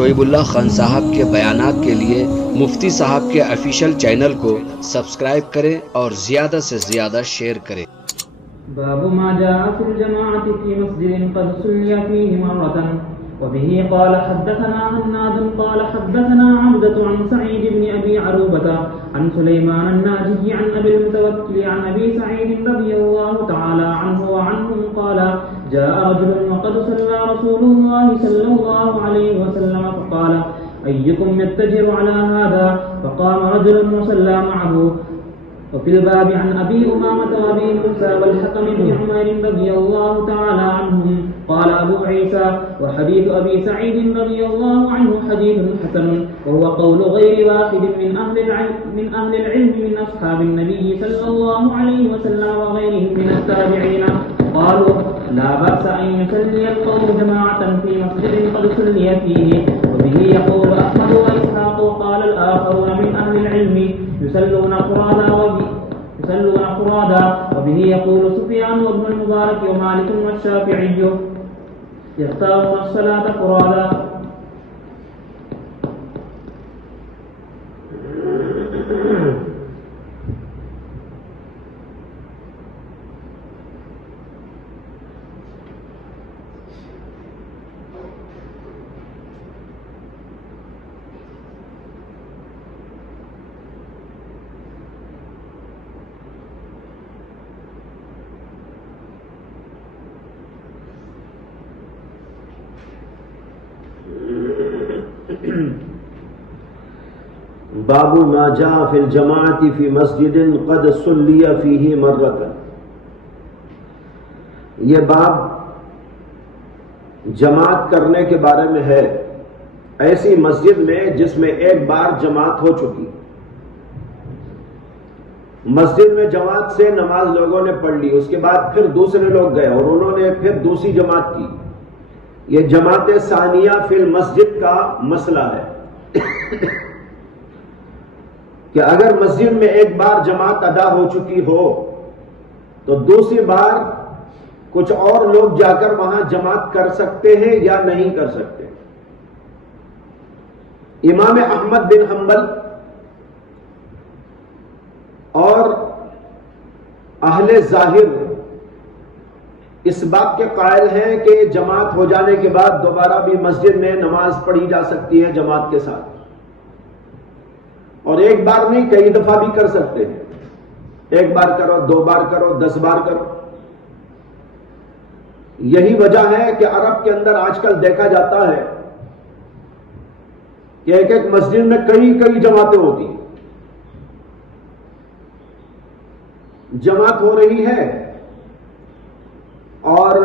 شعیب اللہ خان صاحب کے بیانات کے لیے مفتی صاحب کے آفیشیل چینل کو سبسکرائب کریں اور زیادہ سے زیادہ شیئر کریں۔ باب ما جاء في الجماعة في مسجد قد صلي فيه مرة وبه قال حدثنا هناد قال حدثنا عبدة عن سعيد بن أبي عروبة عن سليمان الناجي عن أبي المتوكل عن أبي سعيد رضي الله تعالى عنه وعنهم قال جاء رجل وقد صلى رسول الله صلى الله عليه وسلم فقال أيكم يتجر على هذا؟ فقام رجل وصلى معه. وفي الباب عن أبي أمامة وأبي موسى والحكم بن عمير رضي الله تعالى عنهم قال أبو عيسى وحديث أبي سعيد رضي الله عنه حديث حسن وهو قول غير واحد من أهل العلم من أصحاب النبي صلى الله عليه وسلم وغيرهم من التابعين قالوا لا بأس أن يصلي القوم جماعة في مسجد قد صلي فيه. وبه يقول أحمد وإسحاق وقال الآخرون من أهل العلم يصلون فرادا وبه يقول سفيان وابن المبارك ومالك والشافعي يختارون الصلاة فرادا. باب ما جاء في الجماعة في مسجد قد صلي فيه مرة. یہ باب جماعت کرنے کے بارے میں ہے ایسی مسجد میں جس میں ایک بار جماعت ہو چکی. مسجد میں جماعت سے نماز لوگوں نے پڑھ لی، اس کے بعد پھر دوسرے لوگ گئے اور انہوں نے پھر دوسری جماعت کی. یہ جماعت ثانیہ فی المسجد کا مسئلہ ہے کہ اگر مسجد میں ایک بار جماعت ادا ہو چکی ہو تو دوسری بار کچھ اور لوگ جا کر وہاں جماعت کر سکتے ہیں یا نہیں کر سکتے. امام احمد بن حنبل اور اہل ظاہر اس بات کے قائل ہیں کہ جماعت ہو جانے کے بعد دوبارہ بھی مسجد میں نماز پڑھی جا سکتی ہے جماعت کے ساتھ، اور ایک بار نہیں کئی دفعہ بھی کر سکتے ہیں. ایک بار کرو، 2 بار کرو، 10 بار کرو. یہی وجہ ہے کہ عرب کے اندر آج کل دیکھا جاتا ہے کہ ایک ایک مسجد میں کئی جماعتیں ہوتی ہیں. جماعت ہو رہی ہے اور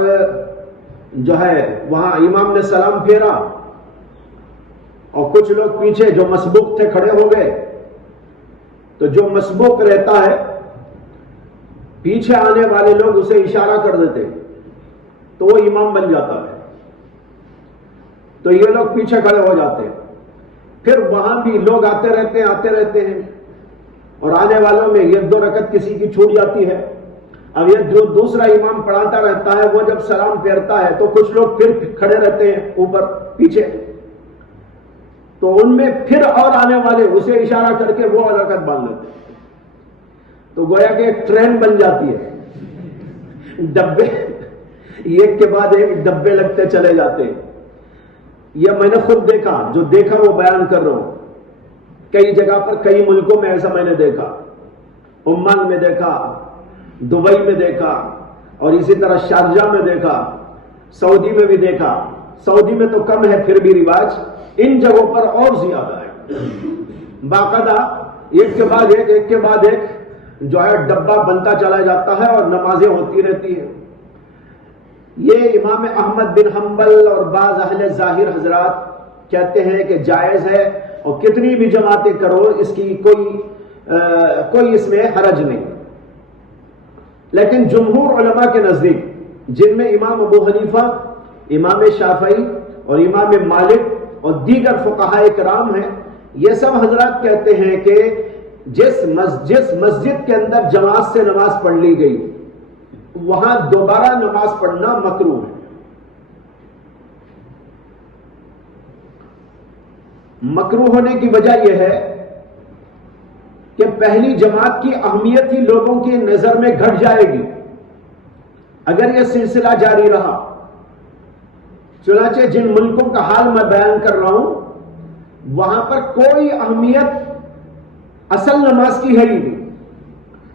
جو ہے وہاں امام نے سلام پھیرا اور کچھ لوگ پیچھے جو مسبوق تھے کھڑے ہو گئے، تو جو مسبوق رہتا ہے پیچھے آنے والے لوگ اسے اشارہ کر دیتے تو وہ امام بن جاتا ہے. تو یہ لوگ پیچھے کھڑے ہو جاتے ہیں. پھر وہاں بھی لوگ آتے رہتے ہیں اور آنے والوں میں 1-2 رکعت کسی کی چھوٹ جاتی ہے. اب یہ جو دوسرا امام پڑھاتا رہتا ہے وہ جب سلام پھیرتا ہے تو کچھ لوگ پھر کھڑے رہتے ہیں اوپر پیچھے، تو ان میں پھر اور آنے والے اسے اشارہ کر کے وہ رکعت باندھ لیتے ہیں. تو گویا کہ ایک ٹرین بن جاتی ہے، ڈبے ایک کے بعد ایک ڈبے لگتے چلے جاتے ہیں. یہ میں نے خود دیکھا، جو دیکھا وہ بیان کر رہا ہوں. کئی جگہ پر کئی ملکوں میں ایسا میں نے دیکھا. عمان میں دیکھا، دبئی میں دیکھا، اور اسی طرح شارجہ میں دیکھا، سعودی میں بھی دیکھا. سعودی میں تو کم ہے پھر بھی رواج، ان جگہوں پر اور زیادہ ہے. باقاعدہ ایک کے بعد ایک جو ہے ڈبہ بنتا چلا جاتا ہے اور نمازیں ہوتی رہتی ہیں. یہ امام احمد بن حنبل اور بعض اہل ظاہر حضرات کہتے ہیں کہ جائز ہے اور کتنی بھی جماعتیں کرو اس کی کوئی اس میں حرج نہیں. لیکن جمہور علماء کے نزدیک، جن میں امام ابو حنیفہ، امام شافعی اور امام مالک اور دیگر فقہاء کرام ہیں، یہ سب حضرات کہتے ہیں کہ جس مسجد کے اندر جماعت سے نماز پڑھ لی گئی وہاں دوبارہ نماز پڑھنا مکروہ ہے. مکروہ ہونے کی وجہ یہ ہے کہ پہلی جماعت کی اہمیت ہی لوگوں کی نظر میں گھٹ جائے گی اگر یہ سلسلہ جاری رہا. چنانچہ جن ملکوں کا حال میں بیان کر رہا ہوں وہاں پر کوئی اہمیت اصل نماز کی ہے ہی نہیں,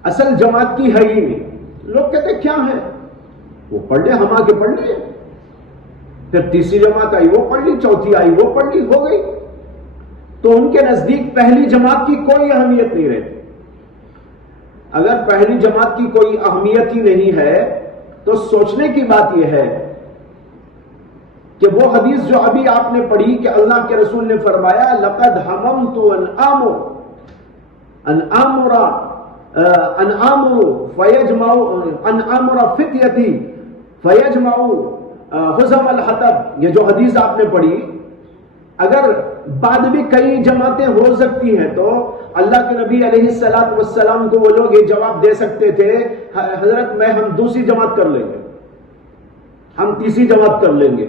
اصل جماعت کی ہے ہی نہیں. لوگ کہتے کیا ہے, وہ پڑھ لے, ہم آگے پڑھ لیے, پھر تیسری جماعت آئی وہ پڑھ لی, چوتھی آئی وہ پڑھ لی, ہو گئی. تو ان کے نزدیک پہلی جماعت کی کوئی اہمیت نہیں رہتی. اگر پہلی جماعت کی کوئی اہمیت ہی نہیں ہے تو سوچنے کی بات یہ ہے کہ وہ حدیث جو ابھی آپ نے پڑھی کہ اللہ کے رسول نے فرمایا لقد حممت ان آمر فتیتی فیجمعوا حزم الحطب, یہ جو حدیث آپ نے پڑھی, اگر بعد بھی کئی جماعتیں ہو سکتی ہیں تو اللہ کے نبی علیہ الصلوۃ والسلام کو وہ لوگ یہ جواب دے سکتے تھے حضرت ہم دوسری جماعت کر لیں گے, ہم تیسری جماعت کر لیں گے.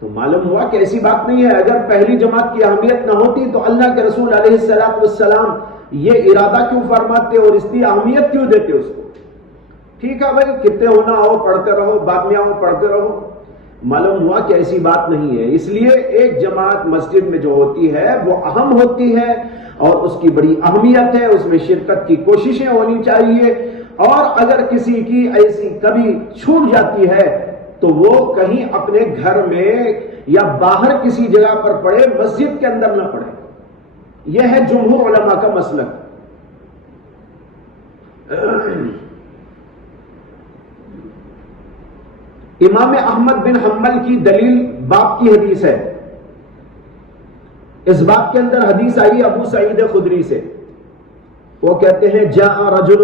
تو معلوم ہوا کہ ایسی بات نہیں ہے. اگر پہلی جماعت کی اہمیت نہ ہوتی تو اللہ کے رسول علیہ الصلوۃ والسلام یہ ارادہ کیوں فرماتے اور اس کی اہمیت کیوں دیتے اس کو. ٹھیک ہے بھائی, کتنے ہونا آؤ پڑھتے رہو, بعد میں آؤ پڑھتے رہو. معلوم ہوا کہ ایسی بات نہیں ہے. اس لیے ایک جماعت مسجد میں جو ہوتی ہے وہ اہم ہوتی ہے اور اس کی بڑی اہمیت ہے, اس میں شرکت کی کوششیں ہونی چاہیے. اور اگر کسی کی ایسی کبھی چھوٹ جاتی ہے تو وہ کہیں اپنے گھر میں یا باہر کسی جگہ پر پڑھے, مسجد کے اندر نہ پڑھے. یہ ہے جمہور علماء کا مسلک. امام احمد بن حنبل کی دلیل باب کی حدیث ہے. اس باب کے اندر حدیث آئی ابو سعید خدری سے. وہ کہتے ہیں جاء رجل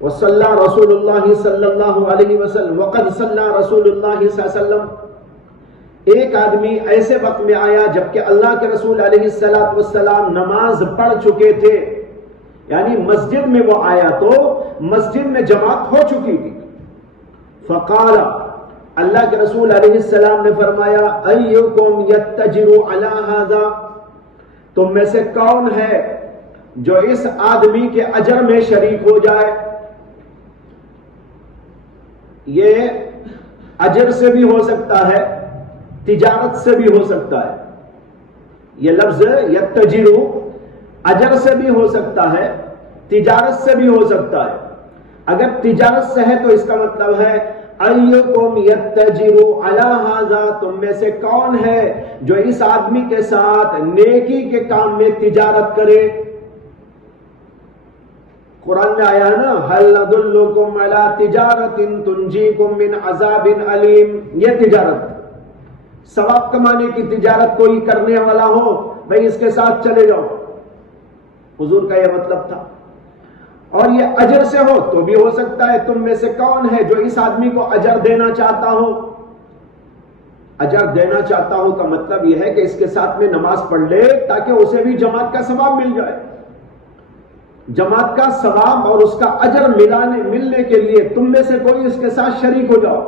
وصلى رسول اللہ صلی اللہ علیہ وسلم وقد صلى رسول اللہ صلی اللہ علیہ وسلم. ایک آدمی ایسے وقت میں آیا جبکہ اللہ کے رسول علیہ الصلوۃ والسلام نماز پڑھ چکے تھے, یعنی مسجد میں وہ آیا تو مسجد میں جماعت ہو چکی تھی. فقال, اللہ کے رسول علیہ السلام نے فرمایا ایکم یتجر علی ھذا, تم میں سے کون ہے جو اس آدمی کے اجر میں شریک ہو جائے. یہ اجر سے بھی ہو سکتا ہے, تجارت سے بھی ہو سکتا ہے. یہ لفظ یتجر اجر سے بھی ہو سکتا ہے, تجارت سے بھی ہو سکتا ہے. اگر تجارت سے ہے تو اس کا مطلب ہے ایکم یتجر علی ھذا, تم میں سے کون ہے جو اس آدمی کے ساتھ نیکی کے کام میں تجارت کرے. قرآن میں آیا نا هل ندلکم علی تجارت تنجیکم من عذاب علیم. یہ تجارت, ثواب کمانے کی تجارت کوئی کرنے والا ہو, بھئی اس کے ساتھ چلے جاؤ. حضور کا یہ مطلب تھا. اور یہ اجر سے ہو تو بھی ہو سکتا ہے تم میں سے کون ہے جو اس آدمی کو اجر دینا چاہتا ہو. اجر دینا چاہتا ہو کا مطلب یہ ہے کہ اس کے ساتھ میں نماز پڑھ لے تاکہ اسے بھی جماعت کا ثواب مل جائے. جماعت کا ثواب اور اس کا اجر ملنے کے لیے تم میں سے کوئی اس کے ساتھ شریک ہو جاؤ.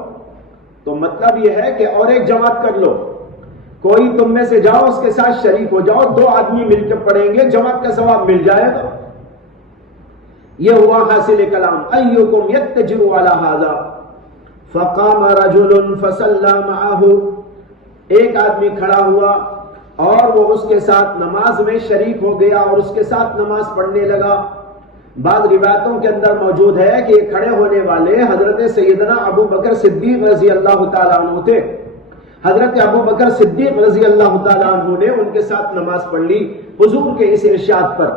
تو مطلب یہ ہے کہ اور ایک جماعت کر لو, کوئی تم میں سے جاؤ اس کے ساتھ شریک ہو جاؤ, 2 آدمی مل کے پڑھیں گے, جماعت کا ثواب مل جائے گا. یہ ہوا حاصل کلام ایکم یتجر علی ھذا. فقام رجل فصلى معه, ایک آدمی کھڑا ہوا اور وہ اس کے ساتھ نماز میں شریک ہو گیا اور اس کے ساتھ نماز پڑھنے لگا. بعض روایتوں کے اندر موجود ہے کہ یہ کھڑے ہونے والے حضرت سیدنا ابو بکر صدیق رضی اللہ تعالیٰ عنہ تھے. حضرت ابو بکر صدیق رضی اللہ تعالیٰ عنہ نے ان کے ساتھ نماز پڑھ لی حضور کے اس ارشاد پر.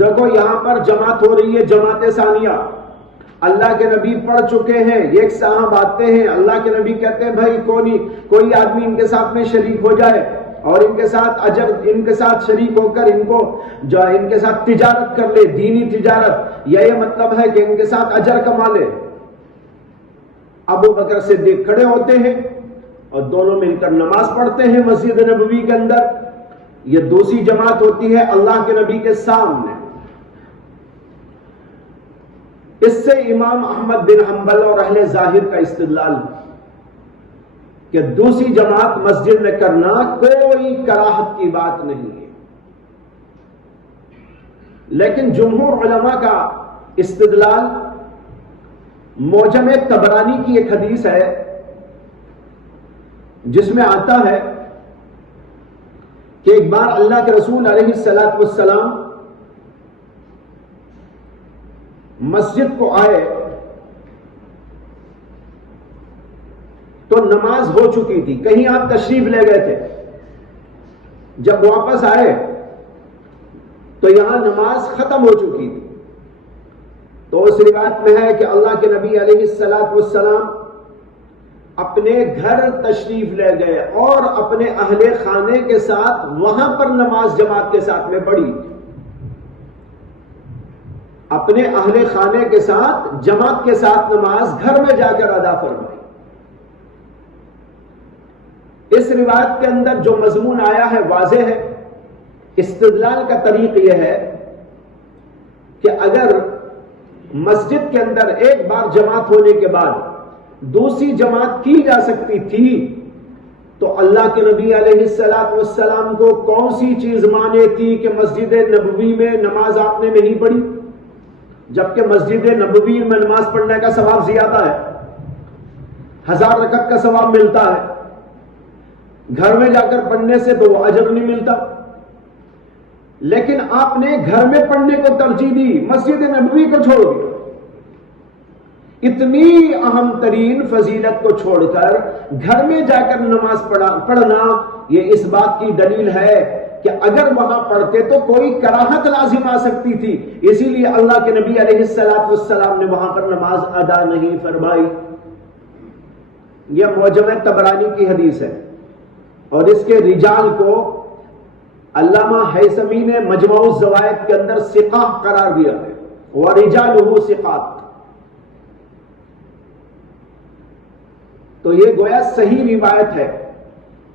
دیکھو یہاں پر جماعت ہو رہی ہے, جماعت ثانیہ. اللہ کے نبی پڑھ چکے ہیں, ایک صاحب آتے ہیں, اللہ کے نبی کہتے ہیں بھائی کوئی آدمی ان کے ساتھ میں شریک ہو جائے اور ان کے ساتھ اجر, ان کے ساتھ شریک ہو کر ان کے ساتھ تجارت کر لے, دینی تجارت. یہ مطلب ہے کہ ان کے ساتھ اجر کما لے. ابو بکر صدیق کھڑے ہوتے ہیں اور دونوں مل کر نماز پڑھتے ہیں مسجد نبوی کے اندر. یہ دوسری جماعت ہوتی ہے اللہ کے نبی کے سامنے. اس سے امام احمد بن حنبل اور اہل ظاہر کا استدلال. کہ دوسری جماعت مسجد میں کرنا کوئی کراہت کی بات نہیں ہے، لیکن جمہور علماء کا استدلال معجم طبرانی کی ایک حدیث ہے جس میں آتا ہے کہ ایک بار اللہ کے رسول علیہ الصلوۃ والسلام مسجد کو آئے تو نماز ہو چکی تھی، کہیں آپ تشریف لے گئے تھے، جب واپس آئے تو یہاں نماز ختم ہو چکی تھی۔ تو اس روایت میں ہے کہ اللہ کے نبی علیہ الصلوۃ والسلام اپنے گھر تشریف لے گئے اور اپنے اہل خانے کے ساتھ وہاں پر نماز جماعت کے ساتھ میں پڑھی، اپنے اہل خانے کے ساتھ جماعت کے ساتھ نماز گھر میں جا کر ادا فرمائی۔ اس روایت کے اندر جو مضمون آیا ہے واضح ہے۔ استدلال کا طریق یہ ہے کہ اگر مسجد کے اندر ایک بار جماعت ہونے کے بعد دوسری جماعت کی جا سکتی تھی تو اللہ کے نبی علیہ الصلوۃ والسلام کو کون سی چیز مانے تھی کہ مسجد نبوی میں نماز آپ نے نہیں پڑھی، جبکہ مسجد نبوی میں نماز پڑھنے کا ثواب زیادہ ہے، 1000 رکعت کا ثواب ملتا ہے، گھر میں جا کر پڑھنے سے تو وہ اجر نہیں ملتا، لیکن آپ نے گھر میں پڑھنے کو ترجیح دی، مسجد نبوی کو چھوڑ دیا۔ اتنی اہم ترین فضیلت کو چھوڑ کر گھر میں جا کر نماز پڑھنا یہ اس بات کی دلیل ہے کہ اگر وہاں پڑھتے تو کوئی کراہت لازم آ سکتی تھی، اسی لیے اللہ کے نبی علیہ الصلوۃ والسلام نے وہاں پر نماز ادا نہیں فرمائی۔ یہ معجم طبرانی کی حدیث ہے اور اس کے رجال کو علامہ ہیثمی نے مجموع الزوائد کے اندر ثقہ قرار دیا ہے، ورجالہ ثقات۔ تو یہ گویا صحیح روایت ہے۔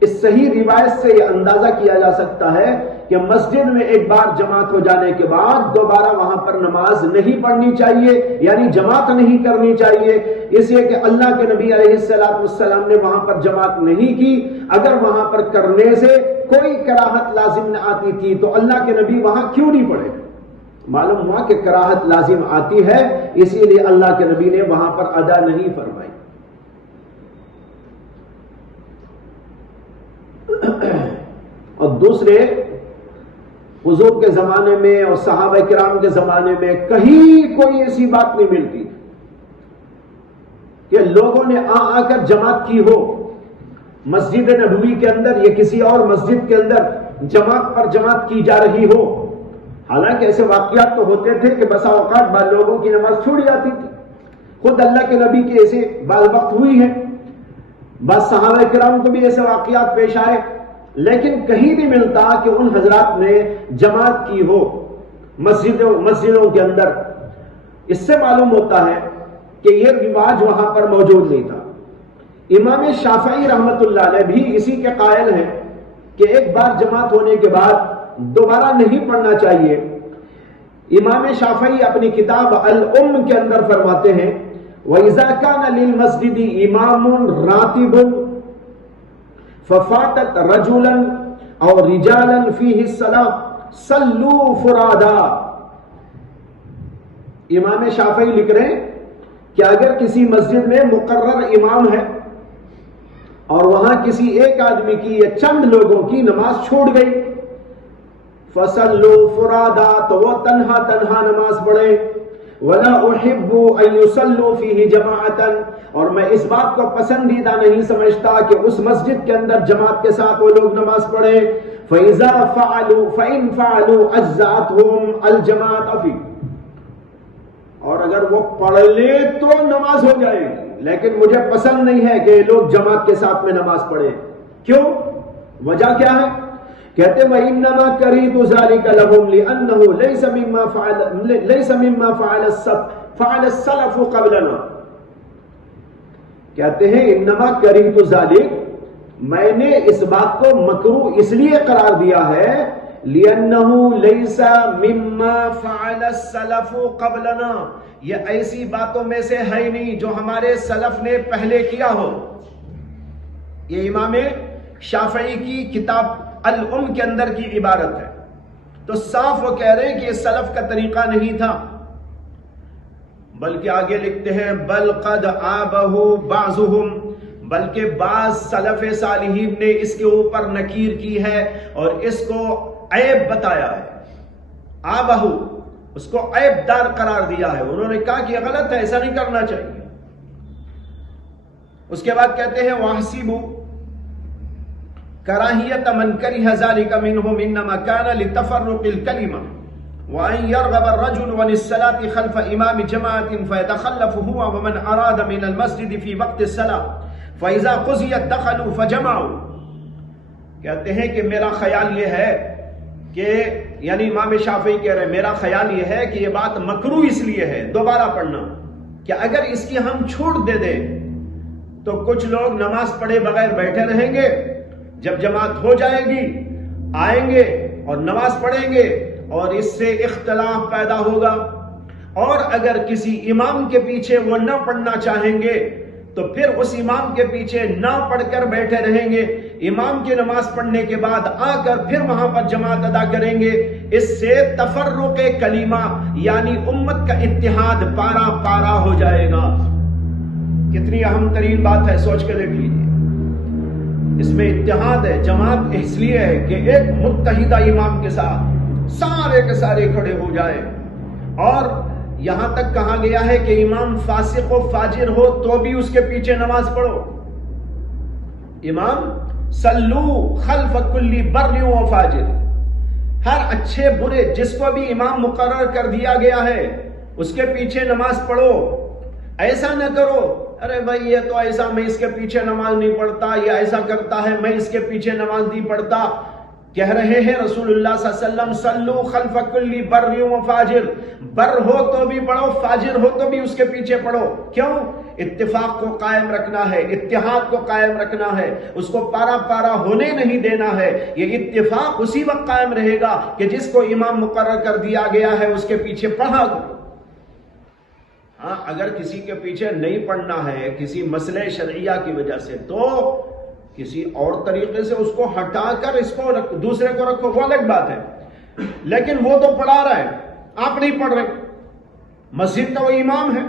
اس صحیح روایت سے یہ اندازہ کیا جا سکتا ہے کہ مسجد میں ایک بار جماعت ہو جانے کے بعد دوبارہ وہاں پر نماز نہیں پڑھنی چاہیے، یعنی جماعت نہیں کرنی چاہیے، اس لیے کہ اللہ کے نبی علیہ الصلوۃ والسلام نے وہاں پر جماعت نہیں کی۔ اگر وہاں پر کرنے سے کوئی کراہت لازم نہ آتی تھی تو اللہ کے نبی وہاں کیوں نہیں پڑھے؟ معلوم ہوا کہ کراہت لازم آتی ہے، اسی لیے اللہ کے نبی نے وہاں پر ادا نہیں فرمائی۔ اور دوسرے، حضور کے زمانے میں اور صحابہ کرام کے زمانے میں کہیں کوئی ایسی بات نہیں ملتی کہ لوگوں نے آ کر جماعت کی ہو مسجد نبوی کے اندر یا کسی اور مسجد کے اندر جماعت پر جماعت کی جا رہی ہو۔ حالانکہ ایسے واقعات تو ہوتے تھے کہ بسا اوقات بعض لوگوں کی نماز چھوٹ جاتی تھی، خود اللہ کے نبی کے ایسے بعض وقت ہوئی ہے، بعض صحابہ کرام کو بھی ایسے واقعات پیش آئے، لیکن کہیں نہیں ملتا کہ ان حضرات نے جماعت کی ہو مسجدوں کے اندر۔ اس سے معلوم ہوتا ہے کہ یہ رواج وہاں پر موجود نہیں تھا۔ امام شافعی رحمت اللہ علیہ بھی اسی کے قائل ہیں کہ ایک بار جماعت ہونے کے بعد دوبارہ نہیں پڑھنا چاہیے۔ امام شافعی اپنی کتاب الام کے اندر فرماتے ہیں وَإِذَا كَانَ لِلْمَسْجِدِ إِمَامٌ رَاتِبٌ فَفَاتَتْ رَجُلًا أَوْ رِجَالًا فِيهِ الصَّلَاةُ صَلُّوا فُرَادًا۔ امام شافعی لکھ رہے ہیں کہ اگر کسی مسجد میں مقرر امام ہے اور وہاں کسی ایک آدمی کی یا چند لوگوں کی نماز چھوٹ گئی، فَصَلُّوا فُرَادًا، تو وہ تنہا تنہا نماز پڑھے، وَلَا أُحِبُّ أَن يُصَلُّوا فِيهِ جَمَاعَةً، اور میں اس بات کو پسندیدہ نہیں سمجھتا کہ اس مسجد کے اندر جماعت کے ساتھ وہ لوگ نماز پڑھے۔ فَإِذَا فَعَلُوا فَإِن فَعَلُوا أَجْزَأَتْهُمْ الْجَمَاعَةُ فِيهِ، اور اگر وہ پڑھ لے تو نماز ہو جائے گی، لیکن مجھے پسند نہیں ہے کہ لوگ جماعت کے ساتھ میں نماز پڑھیں۔ کیوں؟ وجہ کیا ہے؟ کہتے ہیں وَإِنَّمَا كَرِهْتُ ذَلِكَ لَهُمْ لِأَنَّهُ لَيْسَ مِمَّا فَعَلَ السَّلَفُ قَبْلَنَا۔ کہتے ہیں انما كَرِهْتُ ذَلِكَ، میں نے اس بات کو مکروہ اس لیے قرار دیا ہے لِأَنَّهُ لَيْسَ مِمَّا فَعَلَ السَّلَفُ قَبْلَنَا، یہ ایسی باتوں میں سے ہے نہیں جو ہمارے سلف نے پہلے کیا ہو۔ یہ امام شافعی کی کتاب الام کے اندر کی عبارت ہے. تو صاف وہ کہہ رہے ہیں کہ یہ سلف کا طریقہ نہیں تھا، بلکہ آگے لکھتے ہیں بل قد عابہ بعضهم، بلکہ بعض سلف صالحین نے اس کے اوپر نکیر کی ہے اور اس کو عیب بتایا ہے. عابہ، اس کو عیب دار قرار دیا ہے، انہوں نے کہا کہ یہ غلط ہے، ایسا نہیں کرنا چاہیے. اس کے بعد کہتے ہیں وَاحْسِبُوا کراہیت من کرہ ذلک منہم انما کان لتفرق الکلمہ وان یرغب الرجل عن الصلاة خلف امام جماعت فیتخلف هو ومن اراد من المسجد فی وقت الصلاة فاذا قضیت دخلوا فجمعوا. کہتے ہیں کہ میرا خیال یہ ہے کہ یعنی امام شافعی کہہ رہے ہیں میرا خیال یہ ہے کہ یہ بات مکروہ اس لیے ہے دوبارہ پڑھنا کہ اگر اس کی ہم چھوٹ دے دیں تو کچھ لوگ نماز پڑھے بغیر بیٹھے رہیں گے، جب جماعت ہو جائے گی آئیں گے اور نماز پڑھیں گے اور اس سے اختلاف پیدا ہوگا. اور اگر کسی امام کے پیچھے وہ نہ پڑھنا چاہیں گے تو پھر اس امام کے پیچھے نہ پڑھ کر بیٹھے رہیں گے، امام کی نماز پڑھنے کے بعد آ کر پھر وہاں پر جماعت ادا کریں گے. اس سے تفرق کلمہ یعنی امت کا اتحاد پارا پارا ہو جائے گا. کتنی اہم ترین بات ہے، سوچ کے دیکھ لیجیے. اس میں اتحاد ہے، جماعت اس لیے ہے کہ ایک متحدہ امام کے ساتھ سارے کے سارے کھڑے ہو جائے. اور یہاں تک کہا گیا ہے کہ امام فاسق و فاجر ہو تو بھی اس کے پیچھے نماز پڑھو. امام صلو خلف کل بر و فاجر، ہر اچھے برے جس کو بھی امام مقرر کر دیا گیا ہے اس کے پیچھے نماز پڑھو. ایسا نہ کرو ارے بھائی یہ تو ایسا میں اس کے پیچھے نماز نہیں پڑھتا، یہ ایسا کرتا ہے میں اس کے پیچھے نماز نہیں پڑھتا. کہہ رہے ہیں رسول اللہ صلی اللہ علیہ وسلم صلو خلف کل بر و فاجر، بر ہو تو بھی پڑھو فاجر ہو تو بھی اس کے پیچھے پڑھو. کیوں؟ اتفاق کو قائم رکھنا ہے، اتحاد کو قائم رکھنا ہے، اس کو پارا پارا ہونے نہیں دینا ہے. یہ اتفاق اسی وقت قائم رہے گا کہ جس کو امام مقرر کر دیا گیا ہے اس کے پیچھے پڑھا کرو. ہاں اگر کسی کے پیچھے نہیں پڑھنا ہے کسی مسئلہ شرعیہ کی وجہ سے تو کسی اور طریقے سے اس کو ہٹا کر اس کو دوسرے کو رکھو، وہ الگ بات ہے. لیکن وہ تو پڑھا رہا ہے، آپ نہیں پڑھ رہے. مسجد کا وہ امام ہے،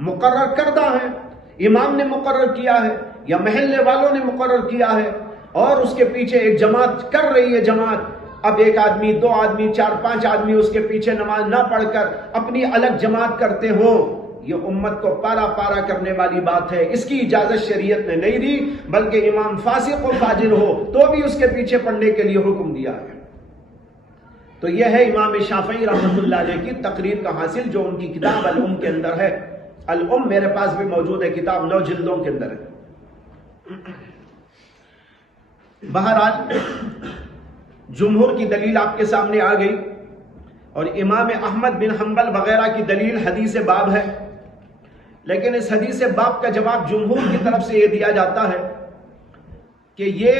مقرر کردہ ہے، امام نے مقرر کیا ہے یا محلے والوں نے مقرر کیا ہے اور اس کے پیچھے ایک جماعت کر رہی ہے. جماعت اب ایک آدمی، دو آدمی، چار پانچ آدمی اس کے پیچھے نماز نہ پڑھ کر اپنی الگ جماعت کرتے ہو، یہ امت کو پارا پارا کرنے والی بات ہے. اس کی اجازت شریعت نے نہیں دی، بلکہ امام فاسق و فاجر ہو تو بھی اس کے پیچھے پڑھنے کے لیے حکم دیا ہے. تو یہ ہے امام شافعی رحمۃ اللہ علیہ کی تقریر کا حاصل جو ان کی کتاب الام کے اندر ہے. الام میرے پاس بھی موجود ہے، کتاب 9 جلدوں کے اندر ہے. بہرحال جمہور کی دلیل آپ کے سامنے آ گئی اور امام احمد بن حنبل وغیرہ کی دلیل حدیث باب ہے. لیکن اس حدیث باب کا جواب جمہور کی طرف سے یہ دیا جاتا ہے کہ یہ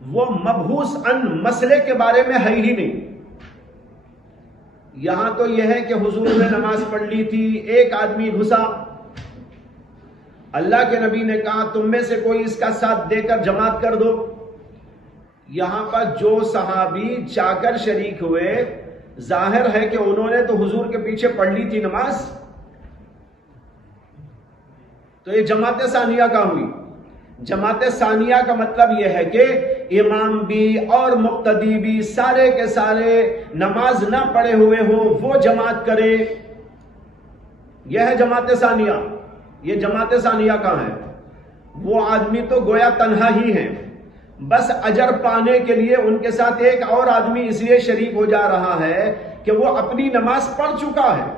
وہ مبحوث ان مسئلے کے بارے میں ہے ہی نہیں. یہاں تو یہ ہے کہ حضور نے نماز پڑھ لی تھی، ایک آدمی گھسا، اللہ کے نبی نے کہا تم میں سے کوئی اس کا ساتھ دے کر جماعت کر دو. یہاں پر جو صحابی جا کر شریک ہوئے ظاہر ہے کہ انہوں نے تو حضور کے پیچھے پڑھ لی تھی نماز، تو یہ جماعت ثانیہ کا ہوئی. جماعت ثانیہ کا مطلب یہ ہے کہ امام بھی اور مقتدی بھی سارے کے سارے نماز نہ پڑھے ہوئے ہوں وہ جماعت کرے. یہ ہے جماعت ثانیہ. یہ جماعت ثانیہ کہاں ہے؟ وہ آدمی تو گویا تنہا ہی ہیں، بس اجر پانے کے لیے ان کے ساتھ ایک اور آدمی اس لیے شریک ہو جا رہا ہے کہ وہ اپنی نماز پڑھ چکا ہے.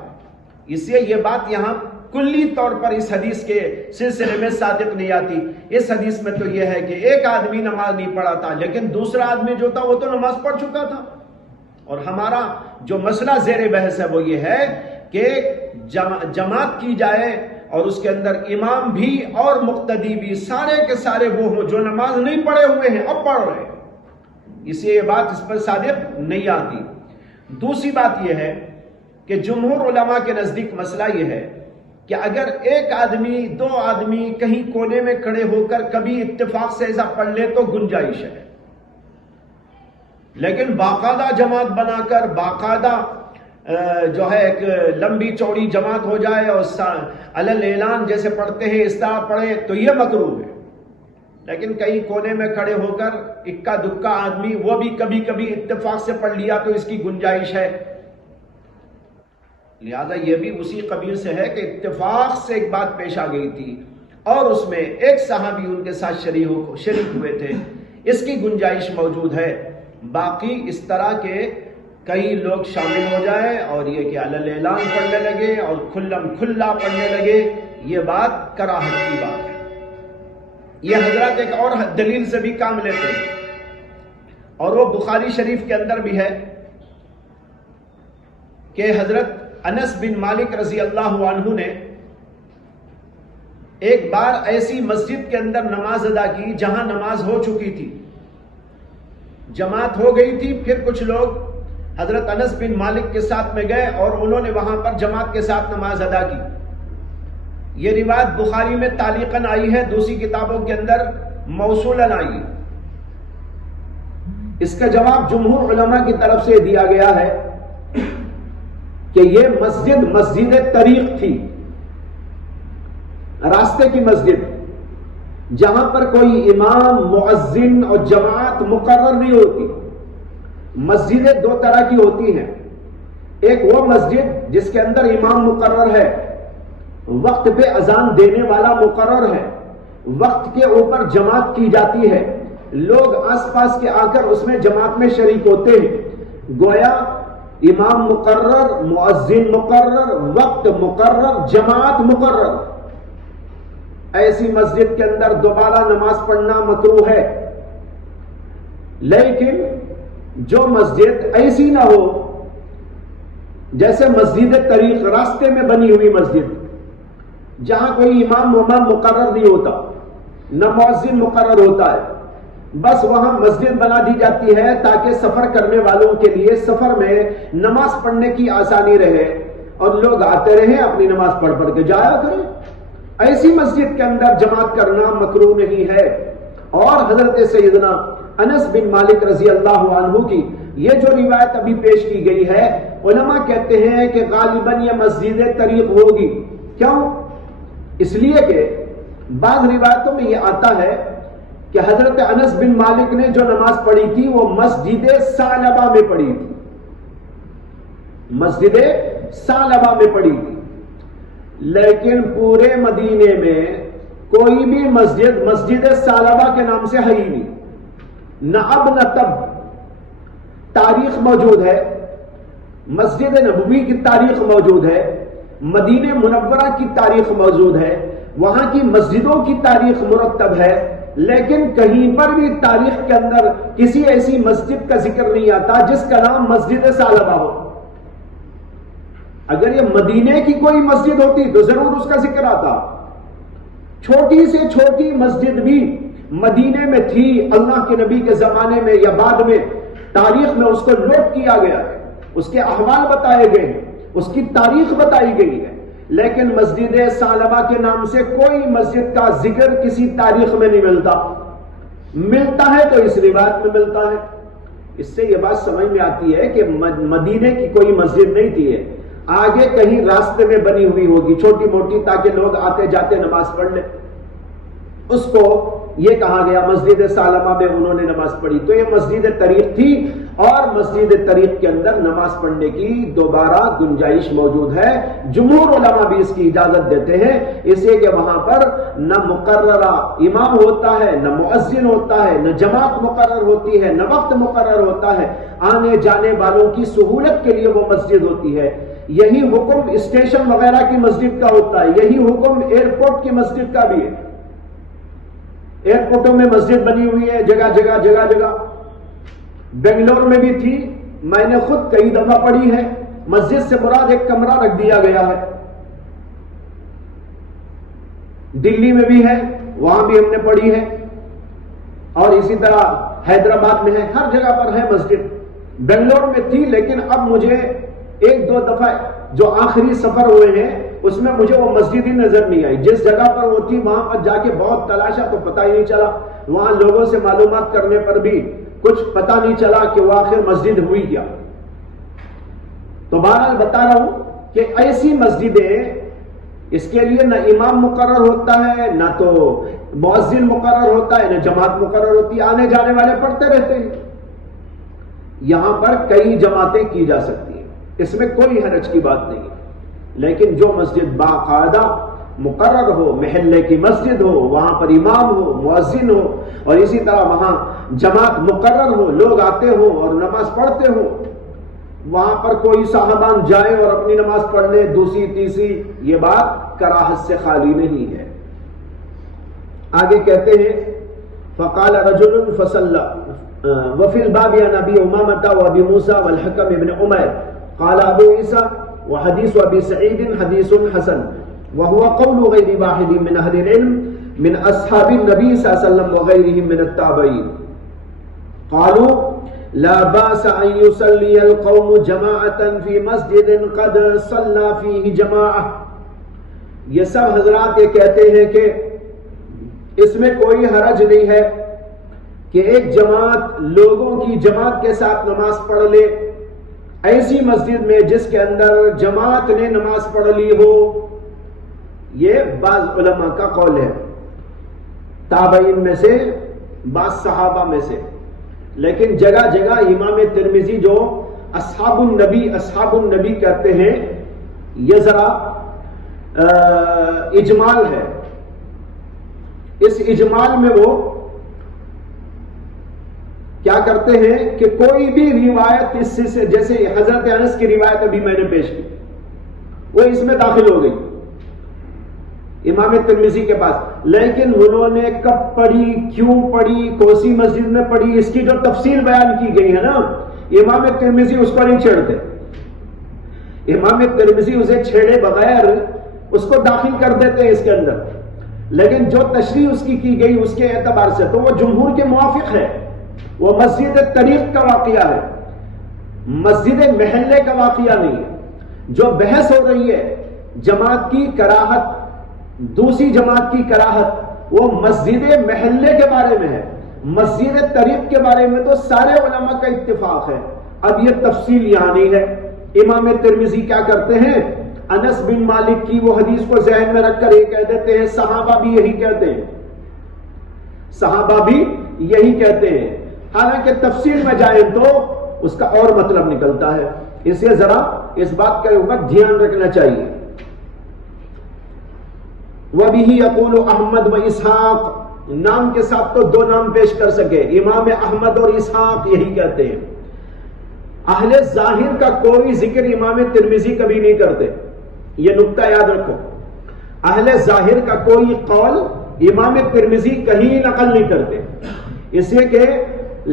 اس لیے یہ بات یہاں کلی طور پر اس حدیث کے سلسلے میں صادق نہیں آتی. اس حدیث میں تو یہ ہے کہ ایک آدمی نماز نہیں پڑھا تھا لیکن دوسرا آدمی جو تھا وہ تو نماز پڑھ چکا تھا. اور ہمارا جو مسئلہ زیر بحث ہے وہ یہ ہے کہ جماعت کی جائے اور اس کے اندر امام بھی اور مقتدی بھی سارے کے سارے وہ ہوں جو نماز نہیں پڑھے ہوئے ہیں اب پڑھ رہے ہیں. اس لیے یہ بات اس پر صادق نہیں آتی. دوسری بات یہ ہے کہ جمہور علماء کے نزدیک مسئلہ یہ ہے کہ کہ اگر ایک آدمی دو آدمی کہیں کونے میں کھڑے ہو کر کبھی اتفاق سے ایسا پڑھ لے تو گنجائش ہے، لیکن باقاعدہ جماعت بنا کر باقاعدہ جو ہے ایک لمبی چوڑی جماعت ہو جائے اور علل اعلان جیسے پڑھتے ہیں اس طرح پڑھے تو یہ مکروہ ہے. لیکن کئی کونے میں کھڑے ہو کر اکا دکا آدمی وہ بھی کبھی کبھی اتفاق سے پڑھ لیا تو اس کی گنجائش ہے. لہذا یہ بھی اسی قبیل سے ہے کہ اتفاق سے ایک بات پیش آ گئی تھی اور اس میں ایک صحابی ان کے ساتھ شریک ہوئے تھے، اس کی گنجائش موجود ہے. باقی اس طرح کے کئی لوگ شامل ہو جائیں اور یہ کہ علل اعلان پڑھنے لگے اور کھلم کھلا پڑھنے لگے، یہ بات کراہت کی بات ہے. یہ حضرات ایک اور دلیل سے بھی کام لیتے ہیں اور وہ بخاری شریف کے اندر بھی ہے کہ حضرت انس بن مالک رضی اللہ عنہ نے ایک بار ایسی مسجد کے اندر نماز ادا کی جہاں نماز ہو چکی تھی، جماعت ہو گئی تھی، پھر کچھ لوگ حضرت انس بن مالک کے ساتھ میں گئے اور انہوں نے وہاں پر جماعت کے ساتھ نماز ادا کی. یہ روایت بخاری میں تعلیقاً آئی ہے، دوسری کتابوں کے اندر موصولاً آئی ہے. اس کا جواب جمہور علماء کی طرف سے دیا گیا ہے کہ یہ مسجد طریق تھی، راستے کی مسجد، جہاں پر کوئی امام مؤذن اور جماعت مقرر نہیں ہوتی. مسجدیں دو طرح کی ہوتی ہیں، ایک وہ مسجد جس کے اندر امام مقرر ہے، وقت پہ اذان دینے والا مقرر ہے، وقت کے اوپر جماعت کی جاتی ہے، لوگ آس پاس کے آ کر اس میں جماعت میں شریک ہوتے ہیں. گویا امام مقرر، مؤذن مقرر، وقت مقرر، جماعت مقرر. ایسی مسجد کے اندر دوبارہ نماز پڑھنا مکروہ ہے. لیکن جو مسجد ایسی نہ ہو جیسے مسجد طریق، راستے میں بنی ہوئی مسجد جہاں کوئی امام مقرر نہیں ہوتا، نہ مؤذن مقرر ہوتا ہے، بس وہاں مسجد بنا دی جاتی ہے تاکہ سفر کرنے والوں کے لیے سفر میں نماز پڑھنے کی آسانی رہے اور لوگ آتے رہیں اپنی نماز پڑھ کے جایا کریں. ایسی مسجد کے اندر جماعت کرنا مکروہ نہیں ہے. اور حضرت سیدنا انس بن مالک رضی اللہ عنہ کی یہ جو روایت ابھی پیش کی گئی ہے، علماء کہتے ہیں کہ غالباً یہ مسجد طریق ہوگی. کیوں؟ اس لیے کہ بعض روایتوں میں یہ آتا ہے کہ حضرت انس بن مالک نے جو نماز پڑھی تھی وہ مسجد ثعلبہ میں پڑھی تھی، مسجد ثعلبہ میں پڑھی تھی. لیکن پورے مدینے میں کوئی بھی مسجد ثعلبہ کے نام سے ہے ہی نہیں، نہ اب نہ تب. تاریخ موجود ہے، مسجد نبوی کی تاریخ موجود ہے، مدینہ منورہ کی تاریخ موجود ہے، وہاں کی مسجدوں کی تاریخ مرتب ہے، لیکن کہیں پر بھی تاریخ کے اندر کسی ایسی مسجد کا ذکر نہیں آتا جس کا نام مسجد ثعلبہ ہو. اگر یہ مدینے کی کوئی مسجد ہوتی تو ضرور اس کا ذکر آتا. چھوٹی سے چھوٹی مسجد بھی مدینے میں تھی، اللہ کے نبی کے زمانے میں یا بعد میں تاریخ میں اس کو نوٹ کیا گیا ہے، اس کے احوال بتائے گئے ہیں، اس کی تاریخ بتائی گئی ہے. لیکن مسجد ثعلبہ کے نام سے کوئی مسجد کا ذکر کسی تاریخ میں نہیں ملتا ہے تو اس روایت میں ملتا ہے. اس سے یہ بات سمجھ میں آتی ہے کہ مدینے کی کوئی مسجد نہیں تھی، ہے آگے کہیں راستے میں بنی ہوئی ہوگی چھوٹی موٹی تاکہ لوگ آتے جاتے نماز پڑھ لیں. اس کو یہ کہا گیا مسجد ثعلبہ میں انہوں نے نماز پڑھی. تو یہ مسجد طریق تھی اور مسجد طریق کے اندر نماز پڑھنے کی دوبارہ گنجائش موجود ہے. جمہور علماء بھی اس کی اجازت دیتے ہیں، اس لیے کہ وہاں پر نہ مقررہ امام ہوتا ہے، نہ مؤذن ہوتا ہے، نہ جماعت مقرر ہوتی ہے، نہ وقت مقرر ہوتا ہے. آنے جانے والوں کی سہولت کے لیے وہ مسجد ہوتی ہے. یہی حکم اسٹیشن وغیرہ کی مسجد کا ہوتا ہے، یہی حکم ایئرپورٹ کی مسجد کا بھی ہے. ایئرپورٹوں میں مسجد بنی ہوئی ہے جگہ جگہ. بنگلور میں بھی تھی، میں نے خود کئی دفعہ پڑھی ہے. مسجد سے مراد ایک کمرہ رکھ دیا گیا ہے. دلی میں بھی ہے، وہاں بھی ہم نے پڑھی ہے، اور اسی طرح حیدرآباد میں ہے، ہر جگہ پر ہے مسجد. بنگلور میں تھی، لیکن اب مجھے ایک دو دفعہ جو آخری سفر ہوئے ہیں اس میں مجھے وہ مسجد ہی نظر نہیں آئی. جس جگہ پر وہ تھی وہاں پر جا کے بہت تلاشا تو پتہ ہی نہیں چلا. وہاں لوگوں سے معلومات کرنے پر بھی کچھ پتہ نہیں چلا کہ وہ آخر مسجد ہوئی کیا. تو بہرحال بتا رہا ہوں کہ ایسی مسجدیں، اس کے لیے نہ امام مقرر ہوتا ہے، نہ تو مؤذن مقرر ہوتا ہے، نہ جماعت مقرر ہوتی ہے، آنے جانے والے پڑھتے رہتے ہیں. یہاں پر کئی جماعتیں کی جا سکتی ہیں، اس میں کوئی حرج کی بات نہیں ہے. لیکن جو مسجد باقاعدہ مقرر ہو، محلے کی مسجد ہو، وہاں پر امام ہو، مؤذن ہو، اور اسی طرح وہاں جماعت مقرر ہو، لوگ آتے ہوں اور نماز پڑھتے ہوں، وہاں پر کوئی صاحبان جائے اور اپنی نماز پڑھ لے دوسری تیسری، یہ بات کراہت سے خالی نہیں ہے. آگے کہتے ہیں فقال رجل فصلى وفي الباب عن ابي امامه وابي موسى والحكم بن عمير قال ابو عيسى وحديث ابي سعيد حديث حسن وهو قول غير واحد من اهل العلم من اصحاب النبي صلى الله عليه وسلم وغيرهم من التابعين قالوا لا باس ان يصلي القوم جماعه في مسجد قد صلى فيه جماعه. یہ سب حضرات یہ کہتے ہیں کہ اس میں کوئی حرج نہیں ہے کہ ایک جماعت لوگوں کی جماعت کے ساتھ نماز پڑھ لے ایسی مسجد میں جس کے اندر جماعت نے نماز پڑھ لی ہو. یہ بعض علماء کا قول ہے، تابعین میں سے، بعض صحابہ میں سے. لیکن جگہ جگہ امام ترمذی جو اصحاب النبی کہتے ہیں، یہ ذرا اجمال ہے. اس اجمال میں وہ کیا کرتے ہیں کہ کوئی بھی روایت اس سے، جیسے حضرت انس کی روایت ابھی میں نے پیش کی، وہ اس میں داخل ہو گئی امام ترمذی کے پاس. لیکن انہوں نے کب پڑھی، کیوں پڑھی، کون سی مسجد میں پڑھی، اس کی جو تفصیل بیان کی گئی ہے نا، امام ترمذی اس کو نہیں چھیڑتے. امام ترمذی اسے چھیڑے بغیر اس کو داخل کر دیتے ہیں اس کے اندر. لیکن جو تشریح اس کی گئی اس کے اعتبار سے تو وہ جمہور کے موافق ہے. وہ مسجد طریق کا واقعہ ہے، مسجد محلے کا واقعہ نہیں ہے. جو بحث ہو رہی ہے جماعت کی کراہت، دوسری جماعت کی کراہت، وہ مسجد محلے کے بارے میں ہے. مسجد طریق کے بارے میں تو سارے علماء کا اتفاق ہے. اب یہ تفصیل یہاں نہیں ہے. امام ترمذی کیا کرتے ہیں، انس بن مالک کی وہ حدیث کو ذہن میں رکھ کر یہ کہہ دیتے ہیں صحابہ بھی یہی کہتے ہیں، صحابہ بھی یہی کہتے ہیں. حالانکہ تفصیل میں جائیں تو اس کا اور مطلب نکلتا ہے. اس لیے ذرا اس بات کے اوپر دھیان رکھنا چاہیے. وَبِهِ يَقُولُ احمد و اسحاق، نام کے ساتھ تو دو نام پیش کر سکے، امام احمد اور اسحاق یہی کہتے ہیں. اہل ظاہر کا کوئی ذکر امام ترمذی کبھی نہیں کرتے، یہ نقطہ یاد رکھو. اہل ظاہر کا کوئی قول امام ترمذی کہیں نقل نہیں کرتے، اس لیے کہ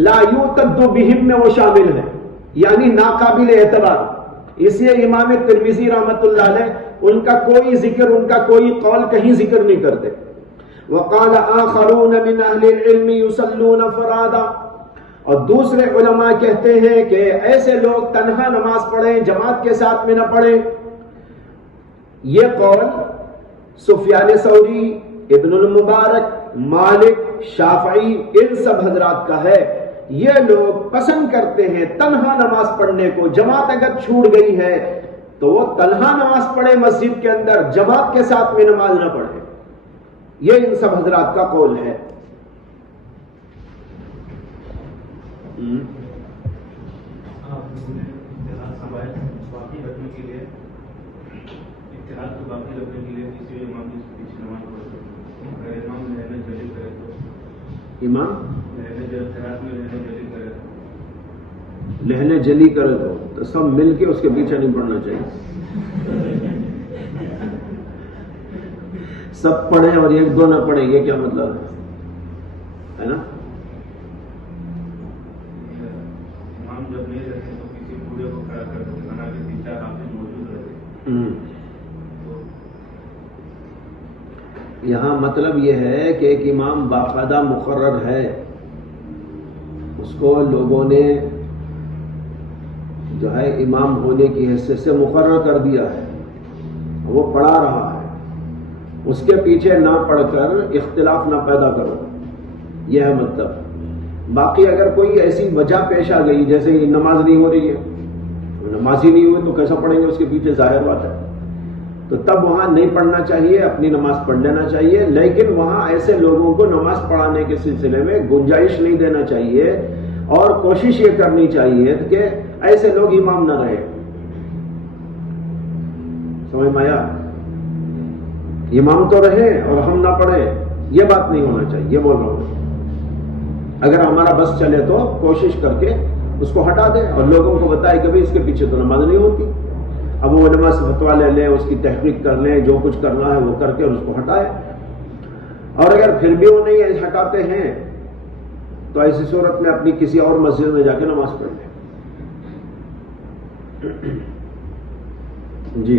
لا یعتد بہم میں وہ شامل ہے، یعنی ناقابل اعتبار. اس لیے امام ترمذی رحمت اللہ علیہ ان کا کوئی ذکر، ان کا کوئی قول کہیں ذکر نہیں کرتے. وقال آخرون من اہل العلم یصلون فرادا، اور دوسرے علماء کہتے ہیں کہ ایسے لوگ تنہا نماز پڑھیں، جماعت کے ساتھ میں نہ پڑھیں. یہ قول سفیان ثوری، ابن المبارک، مالک، شافعی، ان سب حضرات کا ہے. یہ لوگ پسند کرتے ہیں تنہا نماز پڑھنے کو. جماعت اگر چھوٹ گئی ہے تو وہ تنہا نماز پڑھے مسجد کے اندر، جماعت کے ساتھ میں نماز نہ پڑھے. یہ ان سب حضرات کا قول ہے. امام لہنے جلی کرے تو سب مل کے اس کے پیچھے نہیں پڑنا چاہیے. سب پڑھیں اور ایک دو نہ پڑھیں، یہ کیا مطلب ہے نا؟ یہاں مطلب یہ ہے کہ ایک امام باقاعدہ مقرر ہے، اس کو لوگوں نے جو ہے امام ہونے کی حیثیت سے مقرر کر دیا ہے، وہ پڑھا رہا ہے، اس کے پیچھے نہ پڑھ کر اختلاف نہ پیدا کرو، یہ ہے مطلب۔ باقی اگر کوئی ایسی وجہ پیش آ گئی جیسے نماز نہیں ہو رہی ہے، نماز ہی نہیں ہوئی تو کیسا پڑھیں گے اس کے پیچھے، ظاہر بات ہے، تو تب وہاں نہیں پڑھنا چاہیے، اپنی نماز پڑھ لینا چاہیے، لیکن وہاں ایسے لوگوں کو نماز پڑھانے کے سلسلے میں گنجائش نہیں دینا چاہیے، اور کوشش یہ کرنی چاہیے کہ ایسے لوگ امام نہ رہے۔ سمجھ میں آیا؟ امام تو رہے اور ہم نہ پڑھیں، یہ بات نہیں ہونا چاہیے، یہ بول رہا ہوں۔ اگر ہمارا بس چلے تو کوشش کر کے اس کو ہٹا دیں اور لوگوں کو بتائے کہ بھائی اس کے پیچھے تو نماز نہیں ہوتی۔ اب وہ علماء سے فتویٰ لے لیں، اس کی تحقیق کر لیں، جو کچھ کرنا ہے وہ کر کے اور اس کو ہٹائے۔ اور اگر پھر بھی وہ نہیں ہٹاتے ہیں تو ایسی صورت میں اپنی کسی اور مسجد میں جا کے نماز پڑھ لیں۔ جی